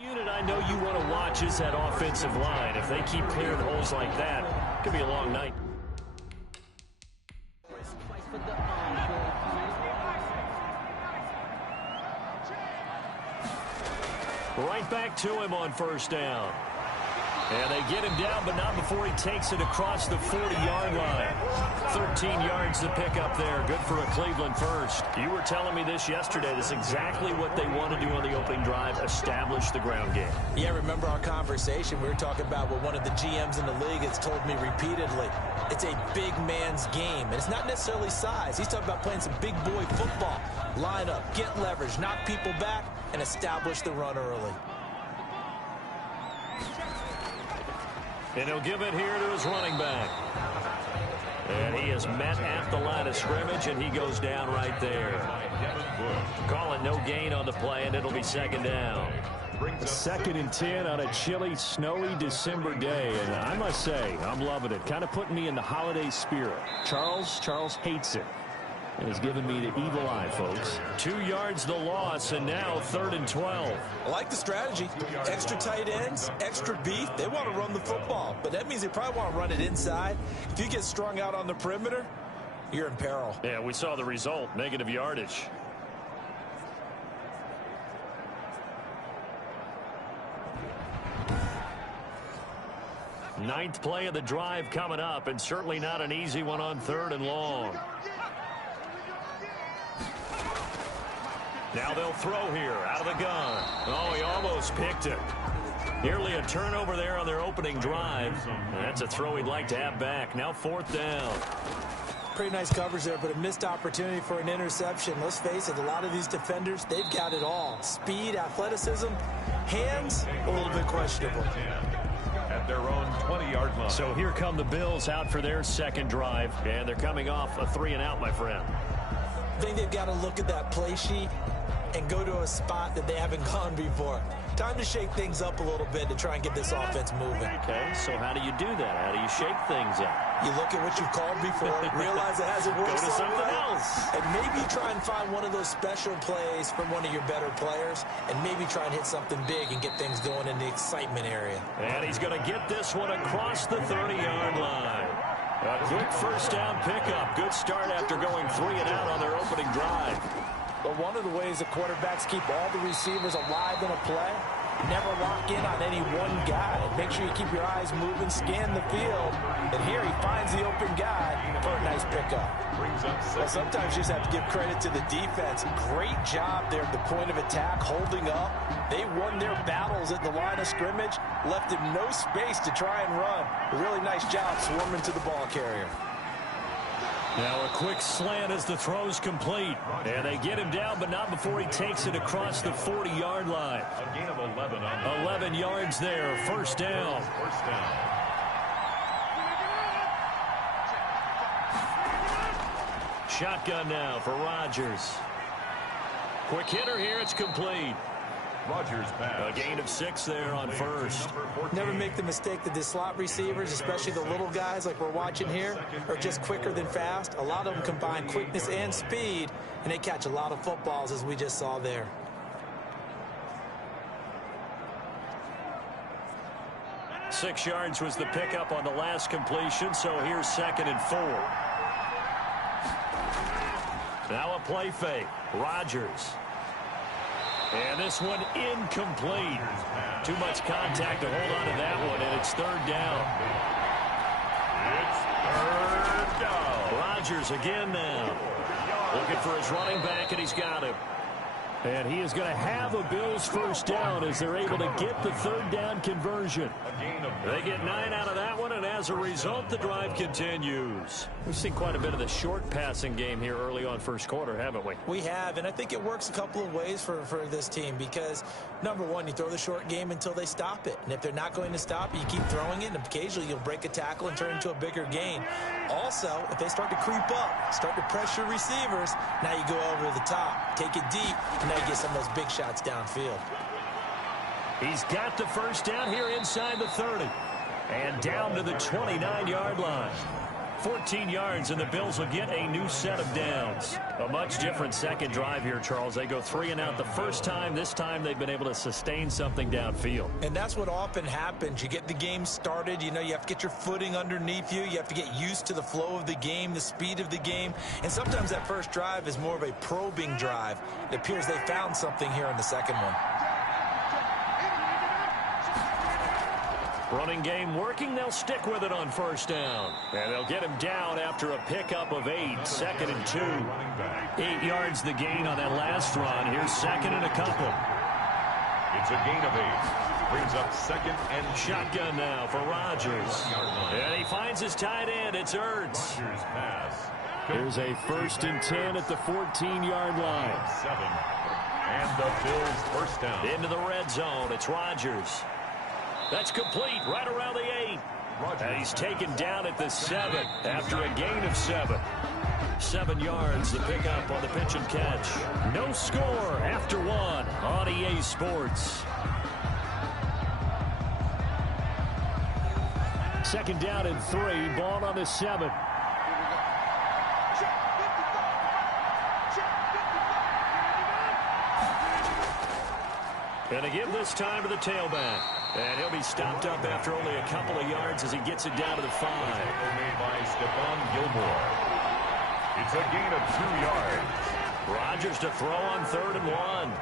Unit I know you want to watch is that offensive line. If they keep clearing holes like that, it could be a long night. Right back to him on first down. And they get him down, but not before he takes it across the 40-yard line. 13 yards to pick up there. Good for a Cleveland first. You were telling me this yesterday. This is exactly what they want to do on the opening drive, establish the ground game. Yeah, remember our conversation? We were talking about what one of the GMs in the league has told me repeatedly. It's a big man's game, and it's not necessarily size. He's talking about playing some big boy football. Line up, get leverage, knock people back, and establish the run early. And he'll give it here to his running back. And he is met at the line of scrimmage, and he goes down right there. Calling no gain on the play, and it'll be second down. 2nd and 10 on a chilly, snowy December day. And I must say, I'm loving it. Kind of putting me in the holiday spirit. Charles hates it. And it's giving me the evil eye, folks. 2 yards the loss, and now 3rd and 12. I like the strategy. Extra tight ends, extra beef. They want to run the football, but that means they probably want to run it inside. If you get strung out on the perimeter, you're in peril. Yeah, we saw the result, negative yardage. Ninth play of the drive coming up, and certainly not an easy one on 3rd and long. Now they'll throw here out of the gun. Oh, he almost picked it. Nearly a turnover there on their opening drive. That's a throw he'd like to have back. Now 4th down. Pretty nice coverage there, but a missed opportunity for an interception. Let's face it, a lot of these defenders, they've got it all. Speed, athleticism, hands, a little bit questionable. At their own 20-yard line. So here come the Bills out for their second drive, and they're coming off a 3-and-out, my friend. I think they've got to look at that play sheet and go to a spot that they haven't gone before. Time to shake things up a little bit to try and get this offense moving. Okay, so how do you do that? How do you shake things up? You look at what you've called before, realize it hasn't worked. Go to something else. And maybe try and find one of those special plays from one of your better players, and maybe try and hit something big and get things going in the excitement area. And he's going to get this one across the 30-yard line. A quick first down pickup. Good start after going 3-and-out on their opening drive. But one of the ways the quarterbacks keep all the receivers alive in a play, never lock in on any one guy. Make sure you keep your eyes moving, scan the field. And here he finds the open guy for a nice pickup. Well, sometimes you just have to give credit to the defense. Great job there at the point of attack, holding up. They won their battles at the line of scrimmage, left him no space to try and run. A really nice job swarming to the ball carrier. Now a quick slant as the throw's complete. And they get him down, but not before he takes it across the 40-yard line. A gain of 11 on 11 yards there, first down. Shotgun now for Rodgers. Quick hitter here, it's complete. Rodgers pass. A gain of 6 there on first. Never make the mistake that the slot receivers, especially the little guys like we're watching here, are just quicker than fast. A lot of them combine quickness and speed, and they catch a lot of footballs, as we just saw there. Six yards was the pickup on the last completion, so here's 2nd and 4. Now a play fake. Rodgers. And this one incomplete. Too much contact to hold on to that one, and it's 3rd down. It's 3rd down. Rodgers again now. Looking for his running back, and he's got him. And he is going to have a Bills first down as they're able to get the 3rd down conversion. They get 9 out of that one, and as a result, the drive continues. We've seen quite a bit of the short passing game here early on first quarter, haven't we? We have, and I think it works a couple of ways for this team because, number one, you throw the short game until they stop it. And if they're not going to stop it, you keep throwing it, and occasionally you'll break a tackle and turn into a bigger gain. Also, if they start to creep up, start to pressure receivers, now you go over the top, take it deep, and now you get some of those big shots downfield. He's got the first down here inside the 30. And down to the 29-yard line. 14 yards, and the Bills will get a new set of downs. A much different second drive here, Charles. They go 3 and out the first time. This time they've been able to sustain something downfield. And that's what often happens. You get the game started. You know, you have to get your footing underneath you. You have to get used to the flow of the game, the speed of the game. And sometimes that first drive is more of a probing drive. It appears they found something here in the second one. Running game working. They'll stick with it on first down. And they'll get him down after a pickup of 8. 2nd and 2. 8 yards the gain on that last run. Here's 2nd and a couple. It's a gain of 8. Brings up 2nd and shotgun now for Rodgers. And he finds his tight end. It's Ertz. Here's a 1st and 10 at the 14-yard line. 7. And the Bills first down. Into the red zone. It's Rodgers. That's complete right around the 8. And he's taken down at the 7 after a gain of 7. 7 yards, the pickup on the pitch and catch. No score after 1 on EA Sports. 2nd down and 3. Ball on the 7. And a give this time to the tailback. And he'll be stopped up after only a couple of yards as he gets it down to the 5. Made by Stephon Gilmore. It's a gain of 2 yards. Rodgers to throw on 3rd and 1.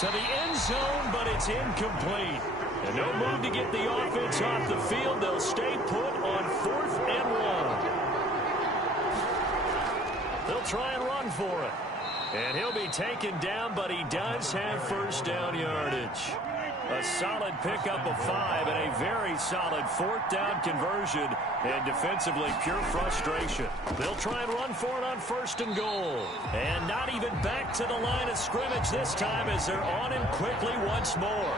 To the end zone, but it's incomplete. And no move to get the offense off the field. They'll stay put on 4th and 1. They'll try and run for it. And he'll be taken down, but he does have first down yardage. A solid pickup of 5 and a very solid 4th down conversion. And defensively, pure frustration. They'll try and run for it on 1st and goal. And not even back to the line of scrimmage this time as they're on him quickly once more.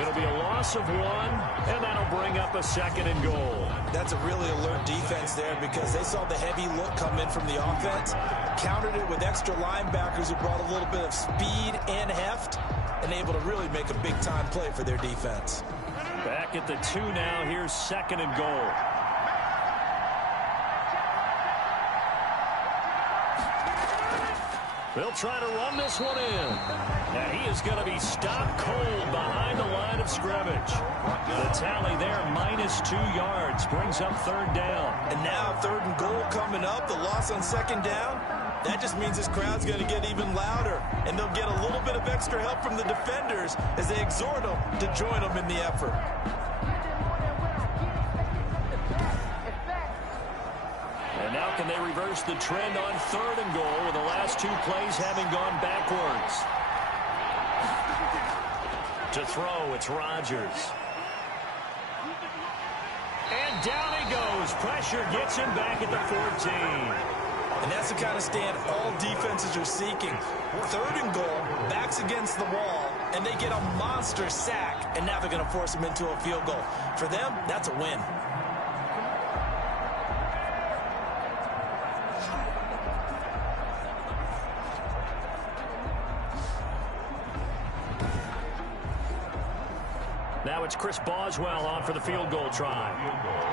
It'll be a loss of 1, and that'll bring up a 2nd and goal. That's a really alert defense there because they saw the heavy look come in from the offense, countered it with extra linebackers who brought a little bit of speed and heft, and able to really make a big-time play for their defense. Back at the 2 now. Here's 2nd and goal. They'll try to run this one in. And he is going to be stopped cold behind the line of scrimmage. The tally there, -2 yards, brings up 3rd down. And now 3rd and goal coming up. The loss on 2nd down. That just means this crowd's going to get even louder. And they'll get a little bit of extra help from the defenders as they exhort them to join them in the effort. And now can they reverse the trend on 3rd and goal with the last 2 plays having gone backwards? To throw, it's Rodgers. And down he goes. Pressure gets him back at the 14. And that's the kind of stand all defenses are seeking. 3rd and goal, backs against the wall, and they get a monster sack, and now they're going to force him into a field goal. For them, that's a win. Now it's Chris Boswell on for the field goal try. Field goal.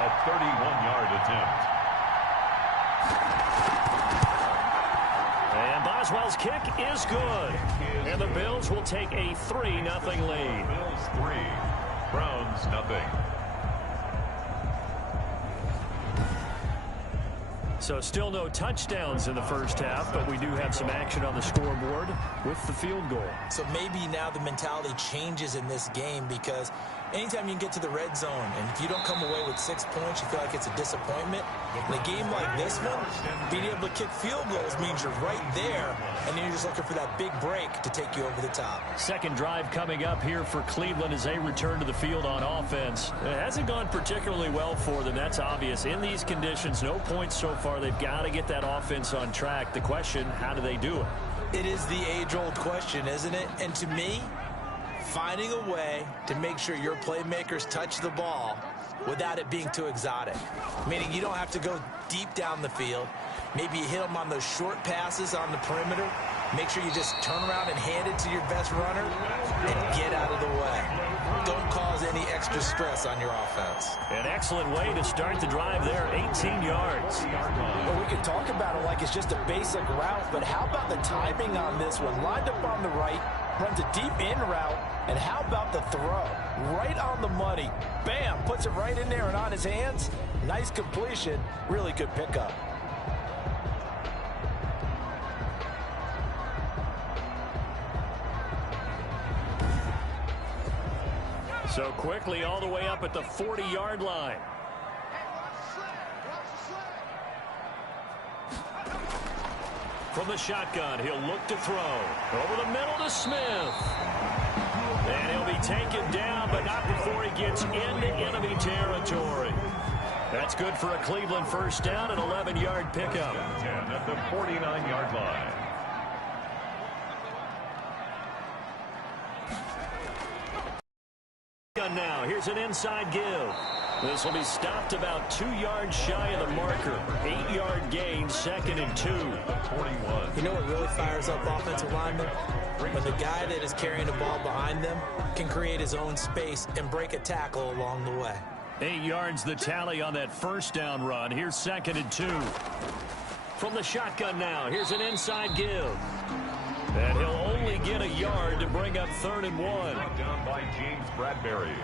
A 31-yard attempt. And Boswell's kick is good. And the Bills will take a 3-0 lead. Bills 3, Browns 0. So still no touchdowns in the first half, but we do have some action on the scoreboard with the field goal. So maybe now the mentality changes in this game because anytime you can get to the red zone and if you don't come away with 6 points, you feel like it's a disappointment. In a game like this one, being able to kick field goals means you're right there, and then you're just looking for that big break to take you over the top. Second drive coming up here for Cleveland as they return to the field on offense. It hasn't gone particularly well for them. That's obvious. In these conditions, no points so far. They've got to get that offense on track. The question, how do they do it? It is the age-old question, isn't it? And to me, finding a way to make sure your playmakers touch the ball without it being too exotic. Meaning you don't have to go deep down the field. Maybe you hit them on those short passes on the perimeter. Make sure you just turn around and hand it to your best runner and get out of the way. Don't cause any extra stress on your offense. An excellent way to start the drive there, 18 yards. Well, we can talk about it like it's just a basic route, but how about the timing on this one? Lined up on the right, runs a deep in route, and how about the throw? Right on the money. Bam, puts it right in there and on his hands. Nice completion, really good pickup. So quickly all the way up at the 40-yard line. From the shotgun, he'll look to throw. Over the middle to Smith. And he'll be taken down, but not before he gets into enemy territory. That's good for a Cleveland first down, an 11-yard pickup. 10 at the 49-yard line. Now, here's an inside give. This will be stopped about 2 yards shy of the marker. 8-yard gain, 2nd and 2. 41. You know what really fires up offensive linemen? When the guy that is carrying the ball behind them can create his own space and break a tackle along the way. 8 yards the tally on that first down run. Here's 2nd and 2. From the shotgun now, here's an inside give. And he'll only get a yard to bring up 3rd and 1. Brought down by James Bradbury.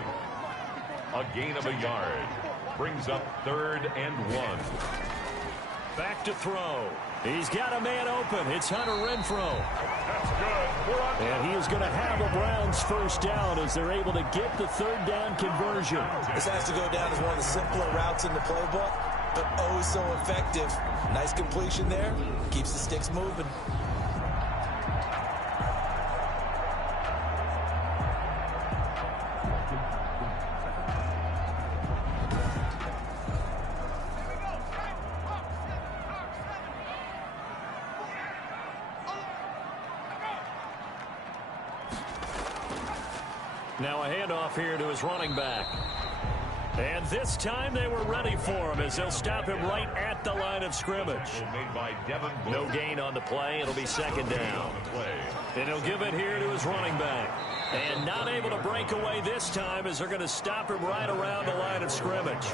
A gain of a yard. Brings up 3rd and 1. Back to throw. He's got a man open. It's Hunter Renfrow. That's good. And he is going to have a Browns first down as they're able to get the 3rd down conversion. This has to go down as one of the simpler routes in the playbook, but oh so effective. Nice completion there. Keeps the sticks moving. Now a handoff here to his running back. And this time they were ready for him as they'll stop him right at the line of scrimmage. No gain on the play. It'll be 2nd down. And he'll give it here to his running back. And not able to break away this time as they're going to stop him right around the line of scrimmage.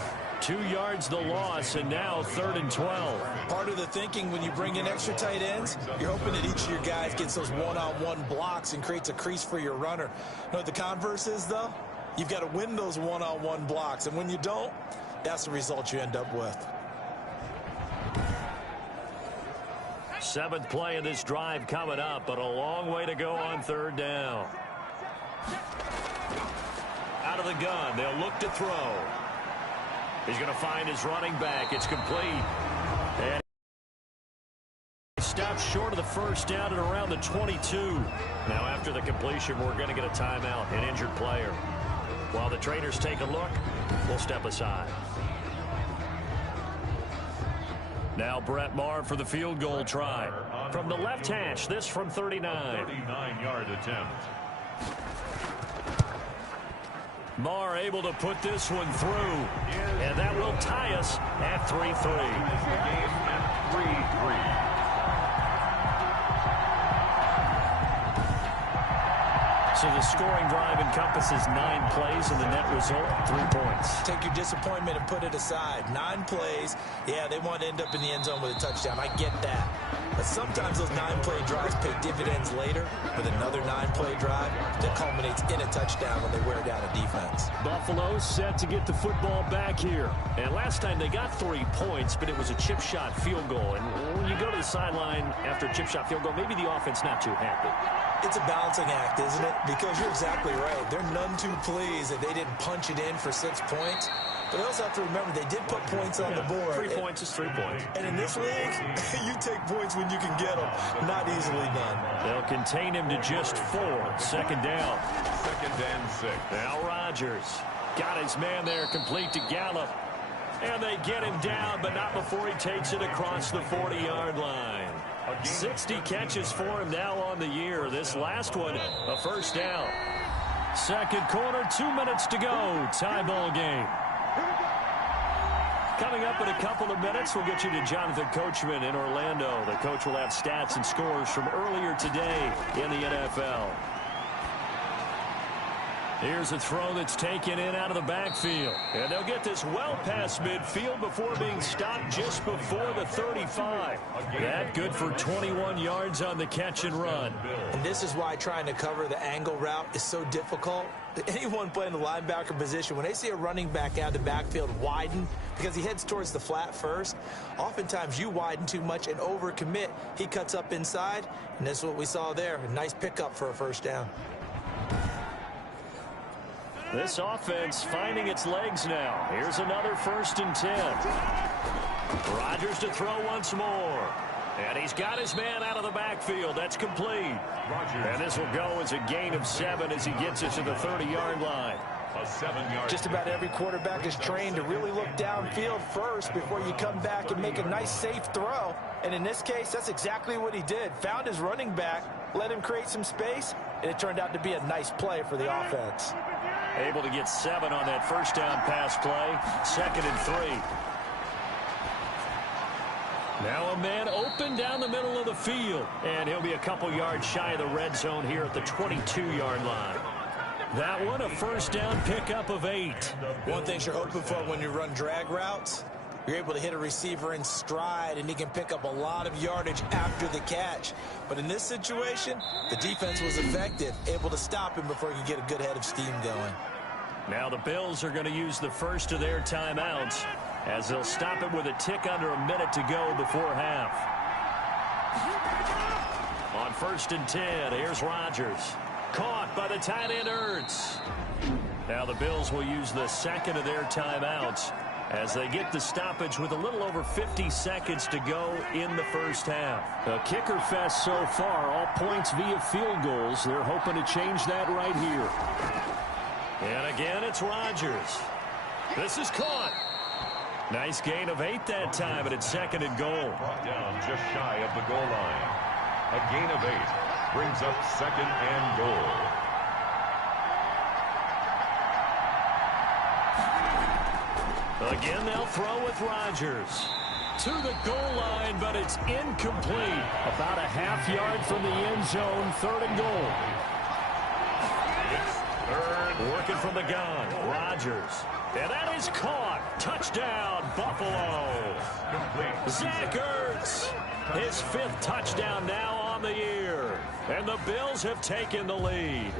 2 yards the loss, and now 3rd and 12. Part of the thinking when you bring in extra tight ends, you're hoping that each of your guys gets those one-on-one blocks and creates a crease for your runner. You know what the converse is, though? You've got to win those one-on-one blocks, and when you don't, that's the result you end up with. 7th play of this drive coming up, but a long way to go on 3rd down. Out of the gun, they'll look to throw. He's going to find his running back. It's complete. And he stops short of the first down at around the 22. Now after the completion, we're going to get a timeout, an injured player. While the trainers take a look, we'll step aside. Now Brett Maher for the field goal try. From the left hash, this from 39. 39-yard attempt. Maher able to put this one through. And that will tie us at 3-3. Game at 3-3. So the scoring drive encompasses 9 plays, and the net result, 3 points. Take your disappointment and put it aside. 9 plays, yeah, they want to end up in the end zone with a touchdown. I get that. But sometimes those 9-play drives pay dividends later with another 9-play drive that culminates in a touchdown when they wear down a defense. Buffalo set to get the football back here. And last time they got 3 points, but it was a chip shot field goal. And when you go to the sideline after a chip shot field goal, maybe the offense not too happy. It's a balancing act, isn't it? Because you're exactly right. They're none too pleased that they didn't punch it in for 6 points. But they also have to remember they did put points on the board. 3 points is 3 points. And in this league, you take points when you can get them. Not easily done. They'll contain him to just 4. 2nd down. 2nd and 6. Now Rodgers got his man there complete to Gallup. And they get him down, but not before he takes it across the 40-yard line. 60 catches for him now on the year. This last one, a first down. Second quarter, 2 minutes to go. Tie ball game. Coming up in a couple of minutes, we'll get you to Jonathan Coachman in Orlando. The coach will have stats and scores from earlier today in the NFL. Here's a throw that's taken in out of the backfield. And they'll get this well past midfield before being stopped just before the 35. That good for 21 yards on the catch and run. And this is why trying to cover the angle route is so difficult. Anyone playing the linebacker position, when they see a running back out of the backfield widen because he heads towards the flat first, oftentimes you widen too much and overcommit. He cuts up inside, and that's what we saw there. A nice pickup for a first down. This offense finding its legs now. Here's another 1st and 10. Rodgers to throw once more. And he's got his man out of the backfield. That's complete. And this will go as a gain of 7 as he gets it to the 30-yard line. A 7-yard. Just about every quarterback is trained to really look downfield first before you come back and make a nice, safe throw. And in this case, that's exactly what he did. Found his running back, let him create some space, and it turned out to be a nice play for the offense. Able to get 7 on that first down pass play. 2nd and 3. Now a man open down the middle of the field. And he'll be a couple yards shy of the red zone here at the 22-yard line. That one a first down pickup of 8. One thing you're hoping for when you run drag routes, you're able to hit a receiver in stride, and he can pick up a lot of yardage after the catch. But in this situation, the defense was effective, able to stop him before he could get a good head of steam going. Now the Bills are going to use the first of their timeouts as they'll stop it with a tick under a minute to go before half. On 1st and 10, here's Rodgers. Caught by the tight end Ertz. Now the Bills will use the second of their timeouts as they get the stoppage with a little over 50 seconds to go in the first half. A kicker fest so far, all points via field goals. They're hoping to change that right here. And again, it's Rodgers. This is caught. Nice gain of 8 that time, and it's 2nd and goal. Brought down just shy of the goal line. A gain of 8 brings up 2nd and goal. Again, they'll throw with Rodgers. To the goal line, but it's incomplete. About a half yard from the end zone, 3rd and goal. It's 3rd. Working from the gun, Rodgers. And that is caught. Touchdown, Buffalo. Complete. Zach Ertz. His 5th touchdown now on the year. And the Bills have taken the lead.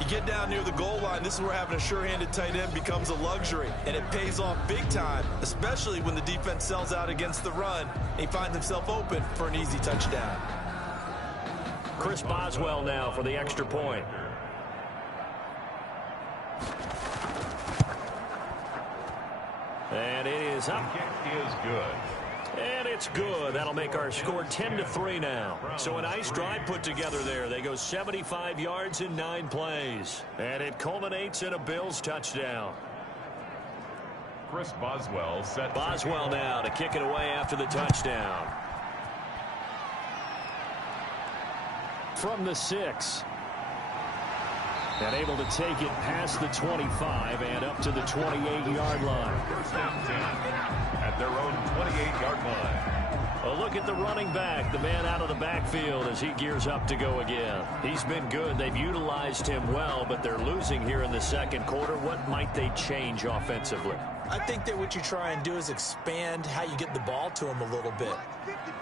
You get down near the goal line, this is where having a sure-handed tight end becomes a luxury, and it pays off big time, especially when the defense sells out against the run, and he finds himself open for an easy touchdown. Chris Boswell now for the extra point. And it is up. The kick is good. And it's good. That'll make our score 10-3 now. So a nice drive put together there. They go 75 yards in 9 plays. And it culminates in a Bills touchdown. Chris Boswell set. Boswell now to kick it away after the touchdown. From the 6. And able to take it past the 25 and up to the 28-yard line. First down 10 at their own 28-yard line. A look at the running back, the man out of the backfield as he gears up to go again. He's been good. They've utilized him well, but they're losing here in the second quarter. What might they change offensively? I think that what you try and do is expand how you get the ball to him a little bit.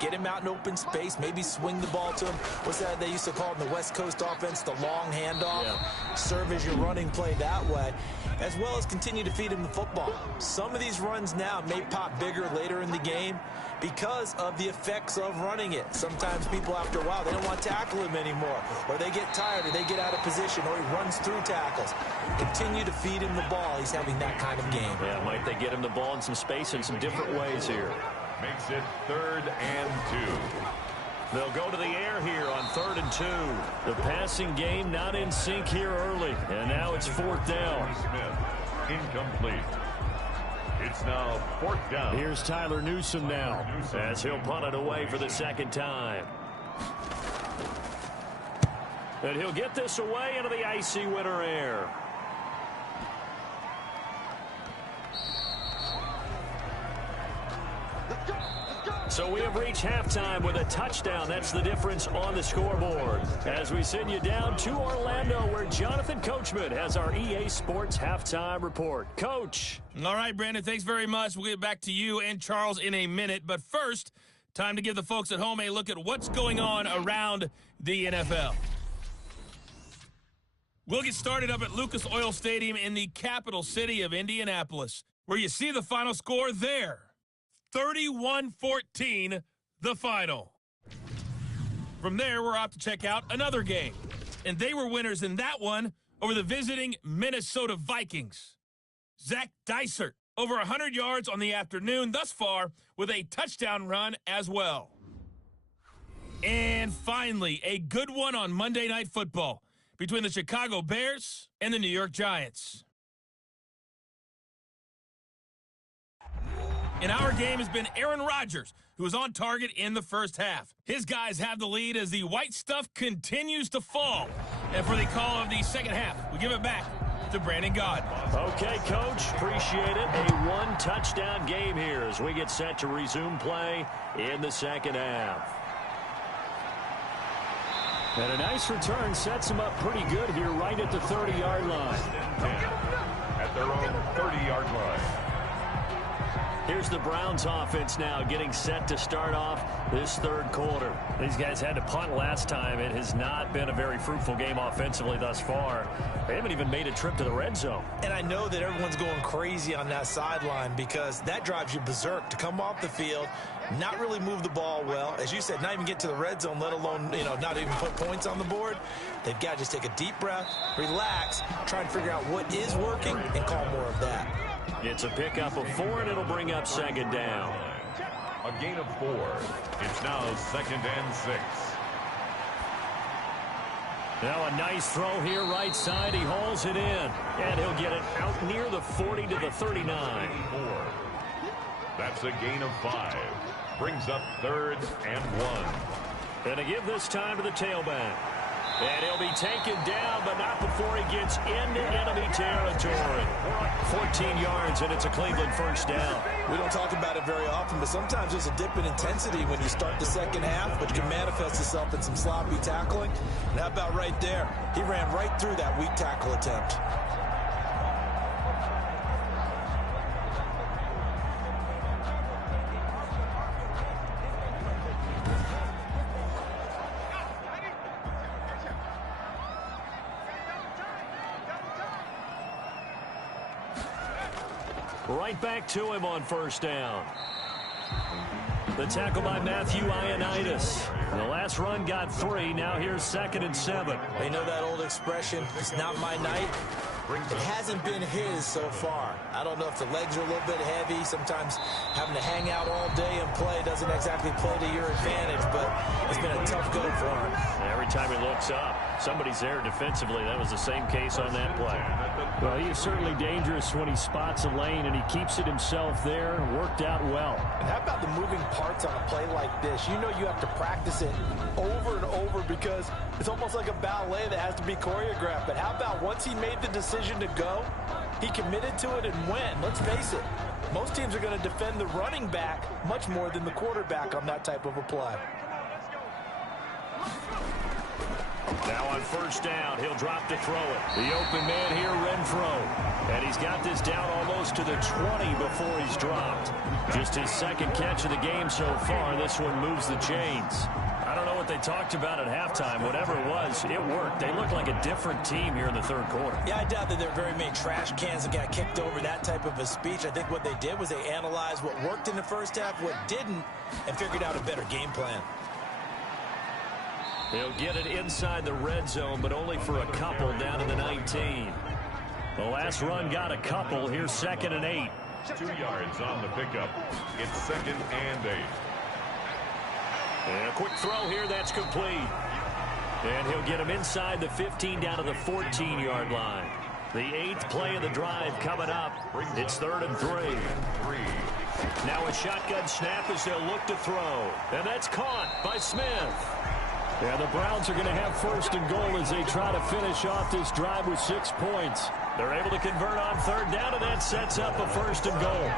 Get him out in open space, maybe swing the ball to him. What's that they used to call in the West Coast offense, the long handoff? Yeah. Serve as your running play that way, as well as continue to feed him the football. Some of these runs now may pop bigger later in the game because of the effects of running it. Sometimes people, after a while, they don't want to tackle him anymore, or they get tired, or they get out of position, or he runs through tackles. Continue to feed him the ball. He's having that kind of game. Yeah, might they get him the ball in some space in some different ways here. Makes it 3rd and 2. They'll go to the air here on 3rd and 2. The passing game not in sync here early, and now it's 4th down. Smith, incomplete. It's now 4th down. Here's Tyler Newsome now as he'll punt it away for the 2nd time. And he'll get this away into the icy winter air. So we have reached halftime with a touchdown. That's the difference on the scoreboard. As we send you down to Orlando, where Jonathan Coachman has our EA Sports halftime report. Coach. All right, Brandon, thanks very much. We'll get back to you and Charles in a minute. But first, time to give the folks at home a look at what's going on around the NFL. We'll get started up at Lucas Oil Stadium in the capital city of Indianapolis, where you see the final score there. 31-14, the final. From there, we're off to check out another game. And they were winners in that one over the visiting Minnesota Vikings. Zach Dysert, over 100 yards on the afternoon thus far with a touchdown run as well. And finally, a good one on Monday Night Football between the Chicago Bears and the New York Giants. In our game has been Aaron Rodgers, who was on target in the first half. His guys have the lead as the white stuff continues to fall. And for the call of the second half, we give it back to Brandon Gaud. Okay, Coach, appreciate it. A one-touchdown game here as we get set to resume play in the second half. And a nice return sets them up pretty good here right at the 30-yard line. At their own 30-yard line. Here's the Browns offense now getting set to start off this third quarter. These guys had to punt last time. It has not been a very fruitful game offensively thus far. They haven't even made a trip to the red zone. And I know that everyone's going crazy on that sideline because that drives you berserk to come off the field, not really move the ball well. As you said, not even get to the red zone, let alone, not even put points on the board. They've got to just take a deep breath, relax, try and figure out what is working, and call more of that. It's a pickup of 4, and it'll bring up second down. A gain of 4. It's now 2nd and 6. Now a nice throw here right side. He hauls it in, and he'll get it out near the 40 to the 39. 4. That's a gain of 5. Brings up 3rd and 1. And to give this time to the tailback. And he'll be taken down, but not before he gets into enemy territory. 14 yards, and it's a Cleveland first down. We don't talk about it very often, but sometimes there's a dip in intensity when you start the second half, which can manifest itself in some sloppy tackling. And how about right there? He ran right through that weak tackle attempt. Right back to him on first down. The tackle by Matthew Ioannidis. The last run got 3. Now here's 2nd and 7. You know that old expression, it's not my night. It hasn't been his so far. I don't know if the legs are a little bit heavy. Sometimes having to hang out all day and play doesn't exactly play to your advantage, but it's been a tough go for him. Every time he looks up, somebody's there defensively. That was the same case on that play. Well, he is certainly dangerous when he spots a lane, and he keeps it himself there. Worked out well. And how about the moving parts on a play like this? You know you have to practice it over and over because it's almost like a ballet that has to be choreographed. But how about once he made the decision to go, he committed to it and went. Let's face it, most teams are going to defend the running back much more than the quarterback on that type of a play. Now on first down, he'll drop to throw it. The open man here, Renfro. And he's got this down almost to the 20 before he's dropped. Just his second catch of the game so far. This one moves the chains. I don't know what they talked about at halftime. Whatever it was, it worked. They look like a different team here in the third quarter. Yeah, I doubt that there are very many trash cans that got kicked over that type of a speech. I think what they did was they analyzed what worked in the first half, what didn't, and figured out a better game plan. He'll get it inside the red zone, but only for a couple down to the 19. The last run got a couple. Here's 2nd and 8. 2 yards on the pickup. It's 2nd and 8. And a quick throw here, that's complete. And he'll get him inside the 15 down to the 14-yard line. The 8th play of the drive coming up. It's 3rd and 3. Now a shotgun snap as they'll look to throw. And that's caught by Smith. Yeah, the Browns are going to have 1st and goal as they try to finish off this drive with 6 points. They're able to convert on 3rd down, and that sets up a 1st and goal.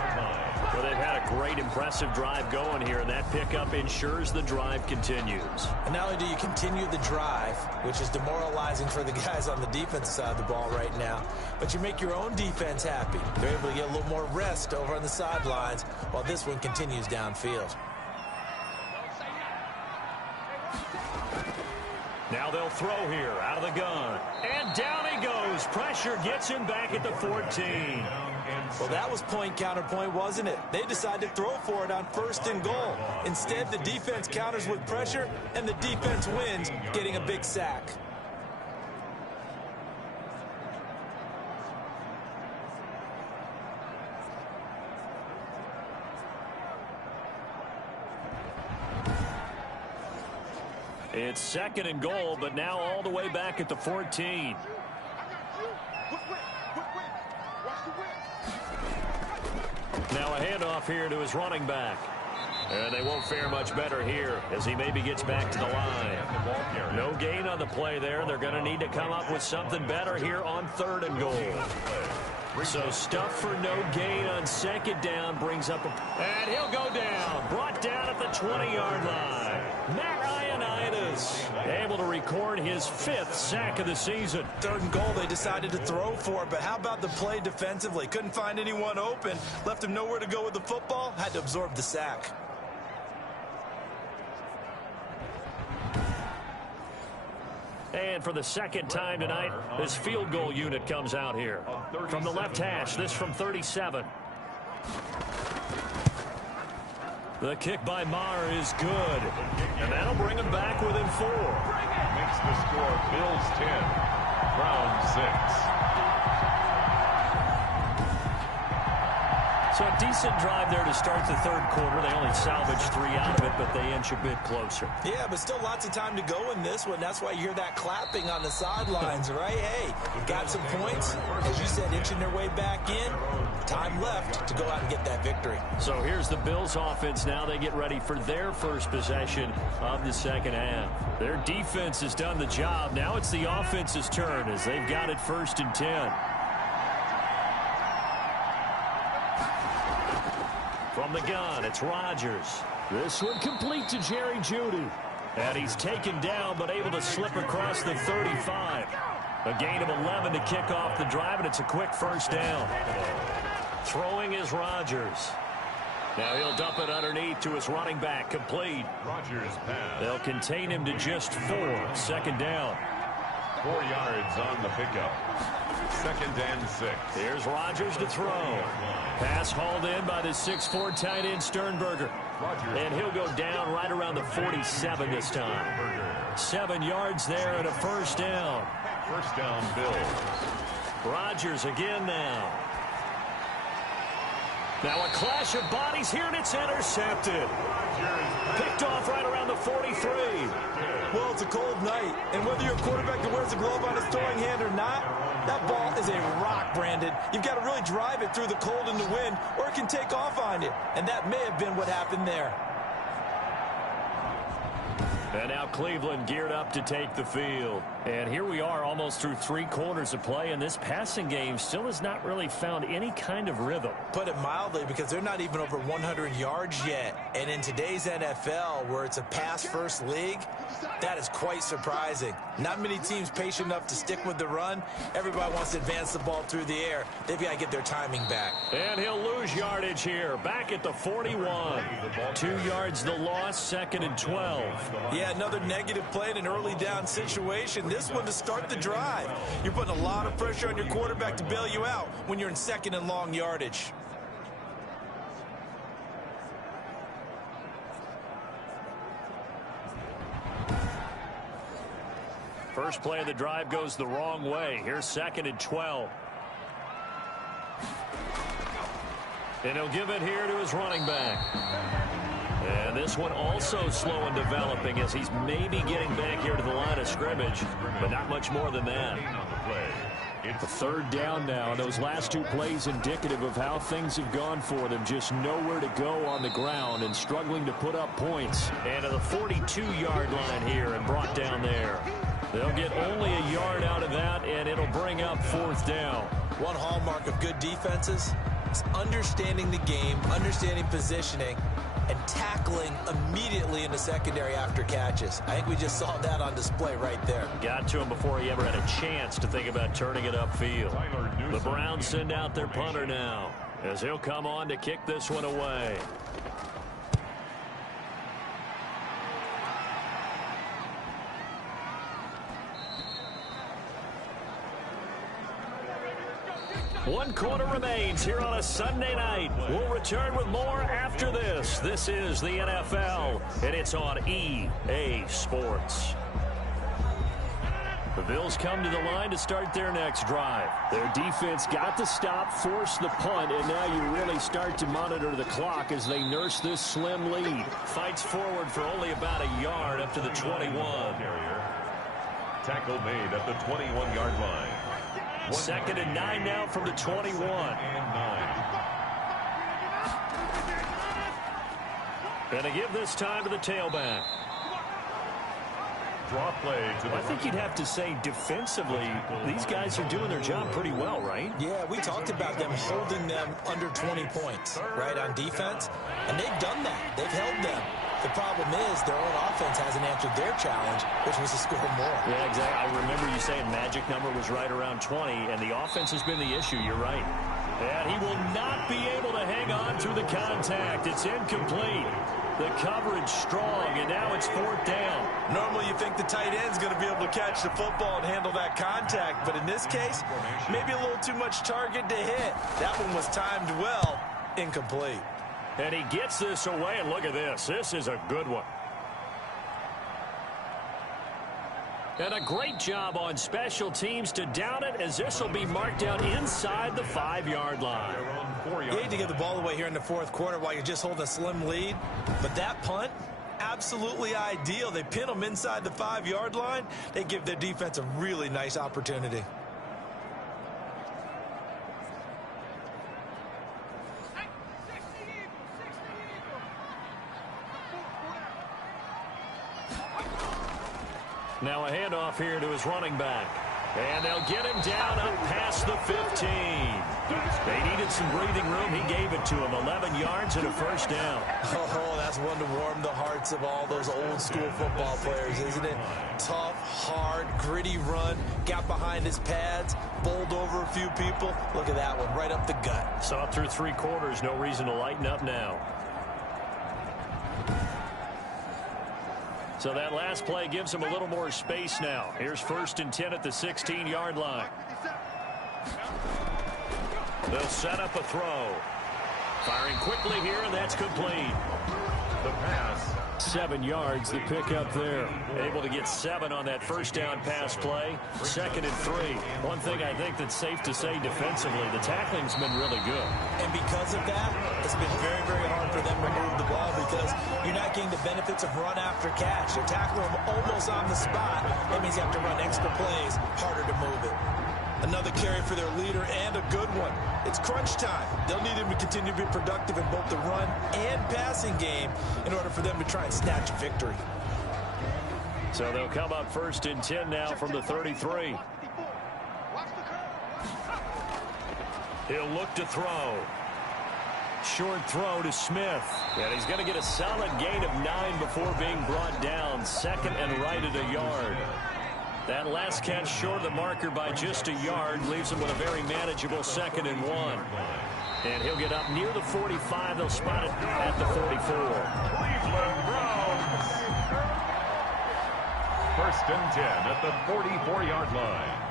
Well, they've had a great, impressive drive going here, and that pickup ensures the drive continues. And not only do you continue the drive, which is demoralizing for the guys on the defensive side of the ball right now, but you make your own defense happy. They're able to get a little more rest over on the sidelines while this one continues downfield. Now they'll throw here out of the gun. And down he goes. Pressure gets him back at the 14. Well, that was point counterpoint, wasn't it? They decided to throw for it on 1st and goal. Instead, the defense counters with pressure, and the defense wins, getting a big sack. It's 2nd and goal, but now all the way back at the 14. Now a handoff here to his running back. And they won't fare much better here as he maybe gets back to the line. No gain on the play there. They're going to need to come up with something better here on 3rd and goal. So stuff for no gain on 2nd down brings up a... And he'll go down. Brought down at the 20-yard line. Matt Ioannidis able to record his 5th sack of the season. 3rd and goal, they decided to throw for it, but how about the play defensively? Couldn't find anyone open. Left him nowhere to go with the football. Had to absorb the sack. And for the 2nd time tonight, this field goal unit comes out here. From the left hash, this from 37. The kick by Maher is good. And that'll bring him back within 4. Makes the score Bills 10, Browns 6. So a decent drive there to start the 3rd quarter. They only salvaged 3 out of it, but they inch a bit closer. Yeah, but still lots of time to go in this one. That's why you hear that clapping on the sidelines, right? Hey, got some points. As you said, inching their way back in. Time left to go out and get that victory. So here's the Bills offense now. They get ready for their first possession of the 2nd half. Their defense has done the job. Now it's the offense's turn as they've got it 1st and 10. From the gun, it's Rodgers. This one complete to Jerry Jeudy. And he's taken down, but able to slip across the 35. A gain of 11 to kick off the drive, and it's a quick 1st down. Throwing is Rodgers. Now he'll dump it underneath to his running back, complete. Rodgers pass. They'll contain him to just 4. 2nd down. 4 yards on the pickup. 2nd and 6. Here's Rodgers to throw. Pass hauled in by the 6'4" tight end Sternberger. And he'll go down right around the 47 this time. 7 yards there and a 1st down. 1st down, Bills. Rodgers again now. Now a clash of bodies here, and it's intercepted. Picked off right around the 43. Well, it's a cold night, and whether you're a quarterback that wears a glove on his throwing hand or not, that ball is a rock, Brandon. You've got to really drive it through the cold and the wind, or it can take off on you, and that may have been what happened there. And now Cleveland geared up to take the field. And here we are almost through 3 quarters of play, and this passing game still has not really found any kind of rhythm. Put it mildly, because they're not even over 100 yards yet. And in today's NFL, where it's a pass-first league, that is quite surprising. Not many teams patient enough to stick with the run. Everybody wants to advance the ball through the air. They've got to get their timing back. And he'll lose yardage here, back at the 41. 2 yards the loss, 2nd and 12. Yeah, another negative play in an early down situation. This one to start the drive. You're putting a lot of pressure on your quarterback to bail you out when you're in 2nd and long yardage. First play of the drive goes the wrong way. Here's 2nd and 12. And he'll give it here to his running back. And this one also slow in developing as he's maybe getting back here to the line of scrimmage, but not much more than that. The 3rd down now. Those last 2 plays indicative of how things have gone for them. Just nowhere to go on the ground and struggling to put up points. And to the 42-yard line here and brought down there. They'll get only a yard out of that, and it'll bring up 4th down. One hallmark of good defenses, is understanding the game, understanding positioning, and tackling immediately in the secondary after catches. I think we just saw that on display right there. Got to him before he ever had a chance to think about turning it upfield. The Browns send out their punter now, as he'll come on to kick this one away. One quarter remains here on a Sunday night. We'll return with more after this. This is the NFL, and it's on EA Sports. The Bills come to the line to start their next drive. Their defense got the stop, forced the punt, and now you really start to monitor the clock as they nurse this slim lead. Fights forward for only about a yard up to the 21. Tackle made at the 21-yard line. 2nd and 9 now from the 21. And to give this time to the tailback. Draw play to the I think you'd have to say defensively, these guys are doing their job pretty well, right? Yeah, we talked about them holding them under 20 points, right, on defense. And they've done that. They've held them. The problem is their own offense hasn't answered their challenge, which was to score more. Yeah, exactly. I remember you saying magic number was right around 20, and the offense has been the issue. You're right. And he will not be able to hang on through the contact. It's incomplete. The coverage strong, and now it's 4th down. Normally you think the tight end's going to be able to catch the football and handle that contact, but in this case, maybe a little too much target to hit. That one was timed well, incomplete. And he gets this away, and look at this. This is a good one. And a great job on special teams to down it, as this will be marked down inside the 5-yard line. You hate to give the ball away here in the 4th quarter while you're just holding a slim lead, but that punt, absolutely ideal. They pin them inside the 5-yard line. They give their defense a really nice opportunity. Now a handoff here to his running back. And they'll get him down up past the 15. They needed some breathing room. He gave it to him. 11 yards and a 1st down. Oh, that's one to warm the hearts of all those old school football players, isn't it? Tough, hard, gritty run. Got behind his pads. Bowled over a few people. Look at that one, right up the gut. Saw it through 3 quarters. No reason to lighten up now. So that last play gives him a little more space now. Here's 1st and 10 at the 16-yard line. They'll set up a throw. Firing quickly here, and that's complete. The pass. 7 yards, the pickup there. Able to get 7 on that 1st down pass play. 2nd and 3. One thing I think that's safe to say defensively, the tackling's been really good. And because of that, it's been very, very hard for them to move the ball because you're not getting the benefits of run after catch. You're tackling them almost on the spot. That means you have to run extra plays, harder to move it. Another carry for their leader and a good one. It's crunch time. They'll need him to continue to be productive in both the run and passing game in order for them to try and snatch a victory. So they'll come up 1st and 10 now from the 33. He'll look to throw. Short throw to Smith. And he's going to get a solid gain of 9 before being brought down. 2nd and right at a yard. That last catch short of the marker by just a yard leaves him with a very manageable 2nd and 1. And he'll get up near the 45. They'll spot it at the 44. Cleveland Browns. 1st and 10 at the 44-yard line.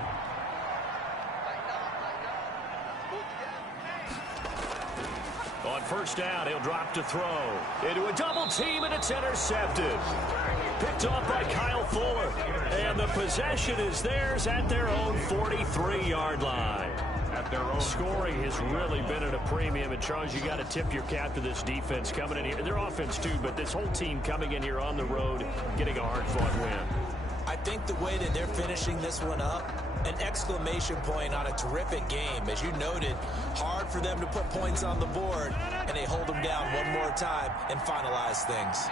On 1st down, he'll drop to throw. Into a double team, and it's intercepted. Picked off by Kyle Fuller. And the possession is theirs at their own 43-yard line. At their own. Scoring has really been at a premium. And, Charles, you got to tip your cap to this defense coming in here. Their offense, too, but this whole team coming in here on the road, getting a hard-fought win. I think the way that they're finishing this one up, an exclamation point on a terrific game. As you noted, hard for them to put points on the board, and they hold them down one more time and finalize things.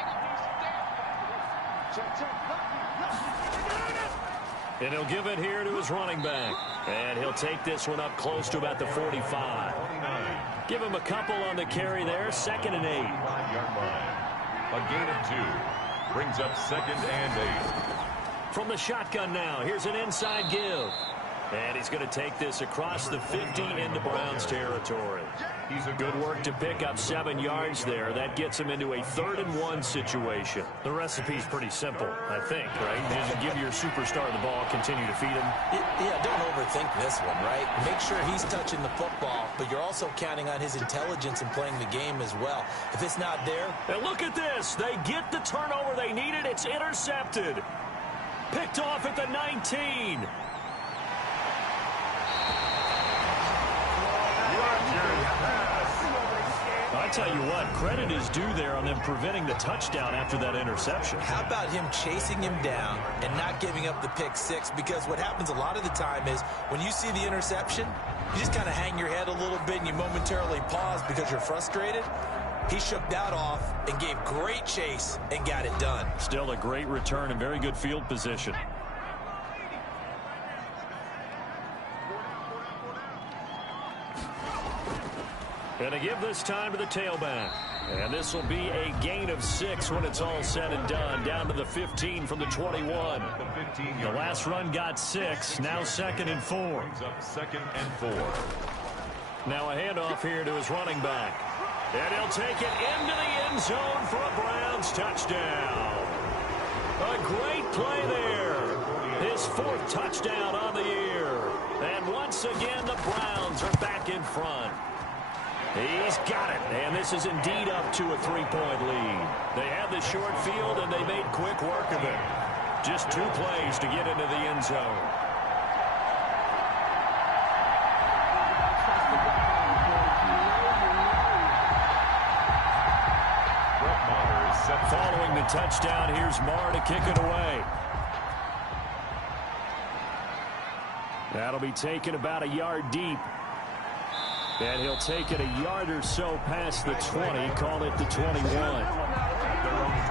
And he'll give it here to his running back. And he'll take this one up close to about the 45. Give him a couple on the carry there. 2nd and 8. 5-yard line. A gain of 2. Brings up 2nd and 8. From the shotgun now, here's an inside give. And he's going to take this across the 50 into Browns territory. Good work to pick up 7 yards there. That gets him into a 3rd and 1 situation. The recipe's pretty simple, I think, right? Just give your superstar the ball, continue to feed him. Yeah, don't overthink this one, right? Make sure he's touching the football, but you're also counting on his intelligence in playing the game as well. If it's not there... And look at this. They get the turnover they needed. It's intercepted. Picked off at the 19. I tell you what, credit is due there on them preventing the touchdown after that interception. How about him chasing him down and not giving up the pick 6? Because what happens a lot of the time is when you see the interception, you just kind of hang your head a little bit and you momentarily pause because you're frustrated. He shook that off and gave great chase and got it done. Still a great return and very good field position. Going to give this time to the tailback. And this will be a gain of 6 when it's all said and done. Down to the 15 from the 21. The last run got 6. Now 2nd and 4. Brings up 2nd and 4. Now a handoff here to his running back. And he'll take it into the end zone for a Browns touchdown. A great play there. His 4th touchdown on the year. And once again, the Browns are back in front. He's got it, and this is indeed up to a 3-point lead. They had the short field, and they made quick work of it. Just 2 plays to get into the end zone. Following the touchdown, here's Marr to kick it away. That'll be taken about a yard deep. And he'll take it a yard or so past the 20, call it the 21. Their own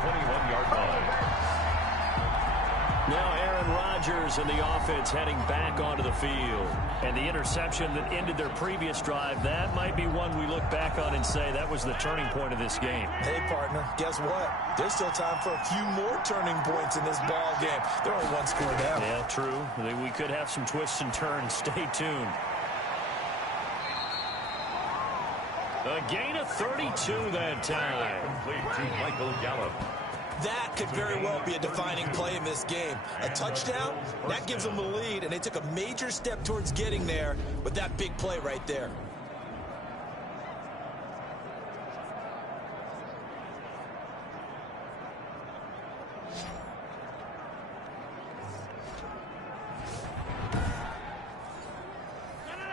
21-yard line. Now Aaron Rodgers and the offense heading back onto the field. And the interception that ended their previous drive, that might be one we look back on and say that was the turning point of this game. Hey, partner, guess what? There's still time for a few more turning points in this ball game. They're only 1 score down. Yeah, true. We could have some twists and turns. Stay tuned. A gain of 32 that time. Complete to Michael Gallup. That could very well be a defining play in this game. A touchdown, that gives them the lead, and they took a major step towards getting there with that big play right there.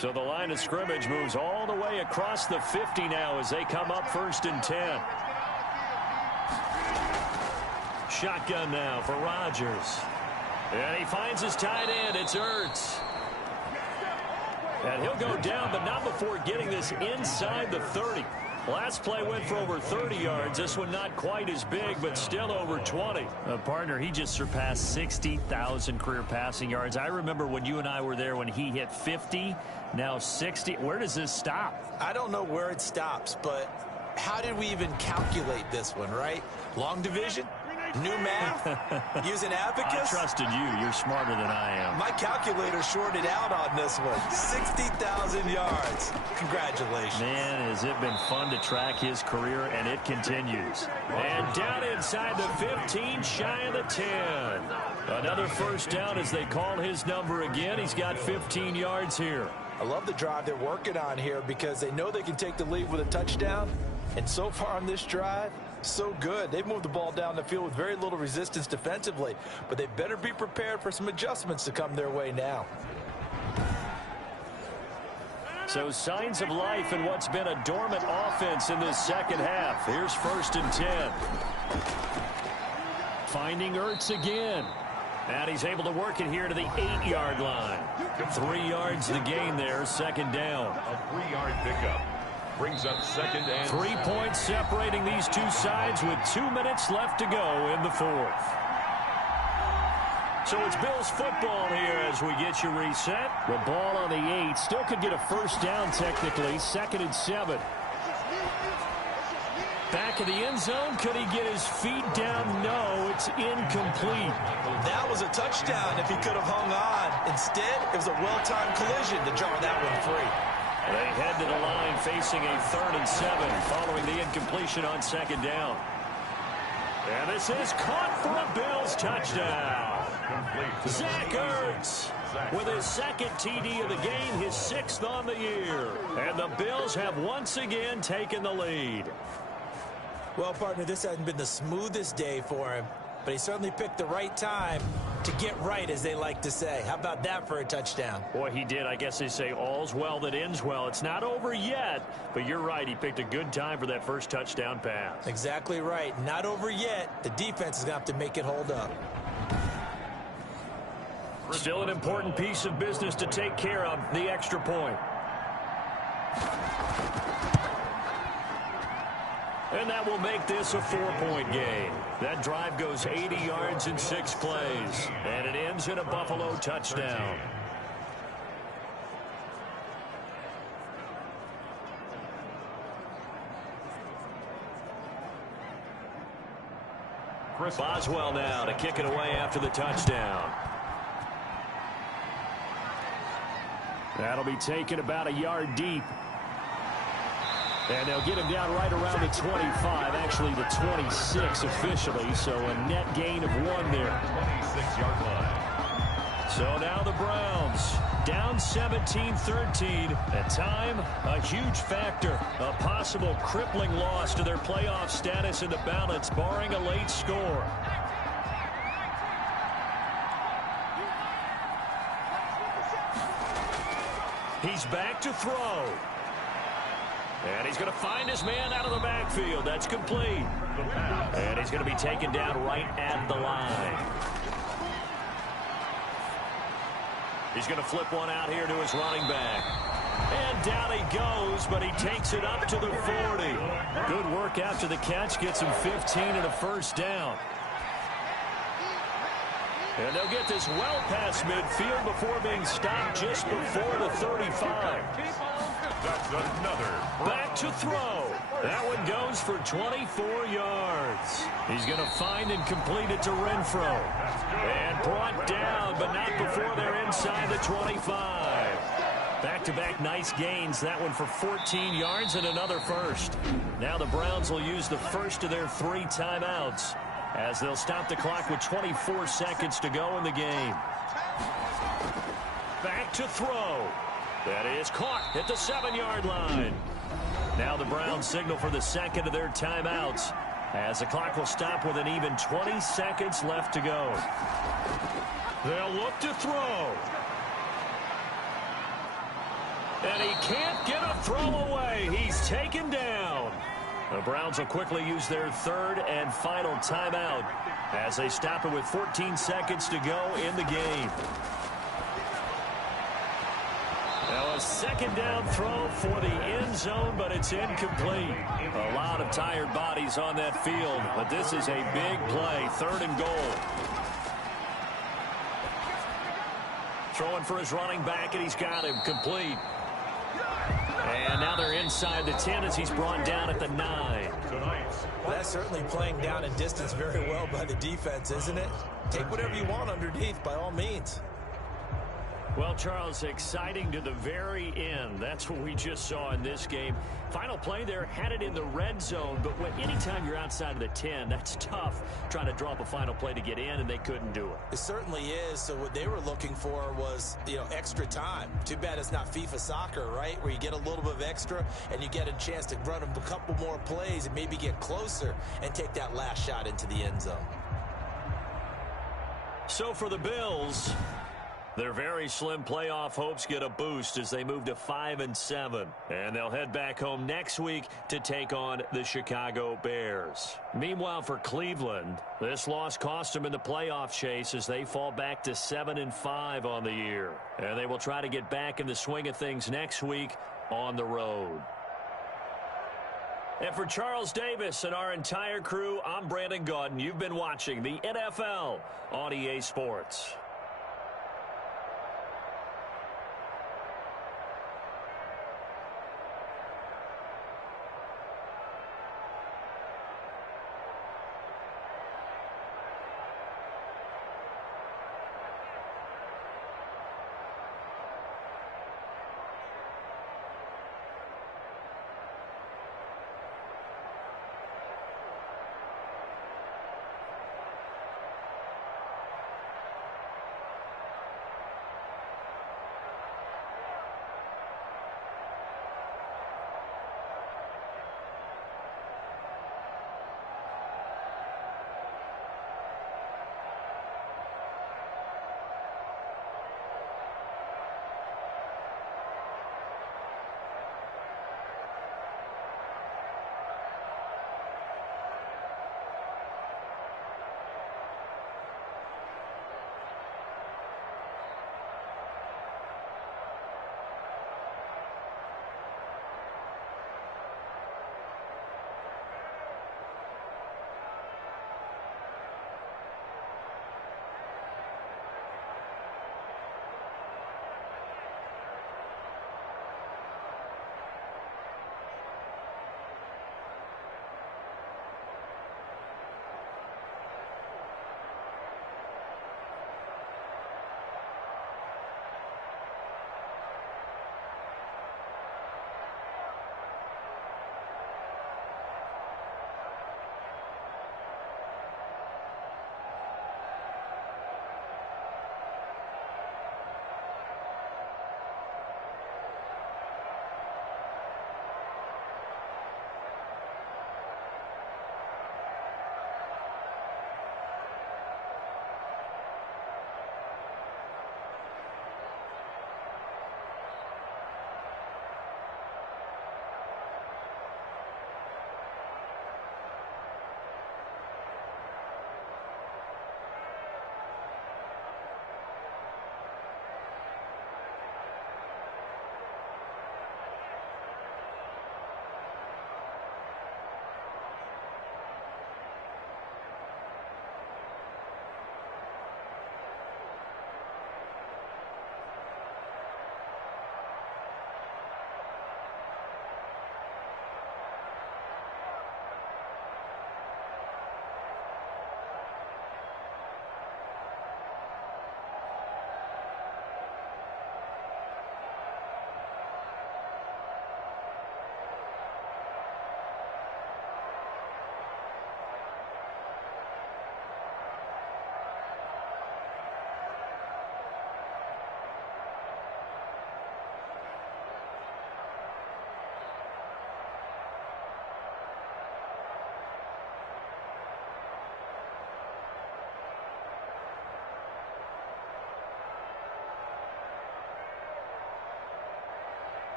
So the line of scrimmage moves all the way across the 50 now as they come up 1st and 10. Shotgun now for Rodgers. And he finds his tight end. It's Ertz. And he'll go down, but not before getting this inside the 30. Last play went for over 30 yards. This one not quite as big, but still over 20. Partner, he just surpassed 60,000 career passing yards. I remember when you and I were there when he hit 50, now 60. Where does this stop? I don't know where it stops, but how did we even calculate this one, right? Long division? New math? Using abacus? I trusted you. You're smarter than I am. My calculator shorted out on this one. 60,000 yards. Congratulations. Man, has it been fun to track his career, and it continues. And down inside the 15, shy of the 10. Another 1st down as they call his number again. He's got 15 yards here. I love the drive they're working on here because they know they can take the lead with a touchdown. And so far on this drive, so good. They've moved the ball down the field with very little resistance defensively, but they better be prepared for some adjustments to come their way now. So signs of life in what's been a dormant offense in this 2nd half. Here's 1st and 10. Finding Ertz again. And he's able to work it here to the 8-yard line. 3 yards to gain there, 2nd down. A 3-yard pickup. Brings up 2nd and 3 points separating these two sides with 2 minutes left to go in the 4th. So it's Bills football here as we get you reset. The ball on the 8. Still could get a first down technically. 2nd and 7. Back of the end zone. Could he get his feet down? No, it's incomplete. That was a touchdown if he could have hung on. Instead, it was a well-timed collision to jar that one free. They head to the line facing a 3rd and 7 following the incompletion on 2nd down. And this is caught for a Bills touchdown. Zach Ertz with his 2nd TD of the game, his 6th on the year. And the Bills have once again taken the lead. Well, partner, this hasn't been the smoothest day for him, but he certainly picked the right time to get right, as they like to say. How about that for a touchdown? Boy, he did. I guess they say all's well that ends well. It's not over yet, but you're right. He picked a good time for that first touchdown pass. Exactly right. Not over yet. The defense is going to have to make it hold up. Still an important piece of business to take care of, the extra point. And that will make this a 4-point game. That drive goes 80 yards in 6 plays. And it ends in a Buffalo touchdown. Boswell now to kick it away after the touchdown. That'll be taken about a yard deep. And they'll get him down right around the 25, actually the 26 officially, so a net gain of 1 there. 26-yard line. So now the Browns down 17-13. At time, a huge factor. A possible crippling loss to their playoff status in the balance, barring a late score. He's back to throw. And he's going to find his man out of the backfield. That's complete. And he's going to be taken down right at the line. He's going to flip one out here to his running back. And down he goes, but he takes it up to the 40. Good work after the catch. Gets him 15 and a first down. And they'll get this well past midfield before being stopped just before the 35. That's another. Back to throw. That one goes for 24 yards. He's going to find and complete it to Renfro. And brought down, but not before they're inside the 25. Back-to-back nice gains. That one for 14 yards and another first. Now the Browns will use the first of their 3 timeouts, as they'll stop the clock with 24 seconds to go in the game. Back to throw. That is caught at the 7-yard line. Now the Browns signal for the second of their timeouts, as the clock will stop with an even 20 seconds left to go. They'll look to throw. And he can't get a throw away. He's taken down. The Browns will quickly use their 3rd and final timeout as they stop it with 14 seconds to go in the game. Now a 2nd down throw for the end zone, but it's incomplete. A lot of tired bodies on that field, but this is a big play. 3rd and goal. Throwing for his running back, and he's got him complete. And now they're inside the 10 as he's brought down at the 9. Well, that's certainly playing down in distance very well by the defense, isn't it? Take whatever you want underneath, by all means. Well, Charles, exciting to the very end. That's what we just saw in this game. Final play there, had it in the red zone, but anytime you're outside of the 10, that's tough trying to draw up a final play to get in, and they couldn't do it. It certainly is. So what they were looking for was, extra time. Too bad it's not FIFA soccer, right, where you get a little bit of extra and you get a chance to run a couple more plays and maybe get closer and take that last shot into the end zone. So for the Bills, their very slim playoff hopes get a boost as they move to 5-7. And they'll head back home next week to take on the Chicago Bears. Meanwhile, for Cleveland, this loss cost them in the playoff chase as they fall back to 7-5 on the year. And they will try to get back in the swing of things next week on the road. And for Charles Davis and our entire crew, I'm Brandon Gaudin. You've been watching the NFL on EA Sports.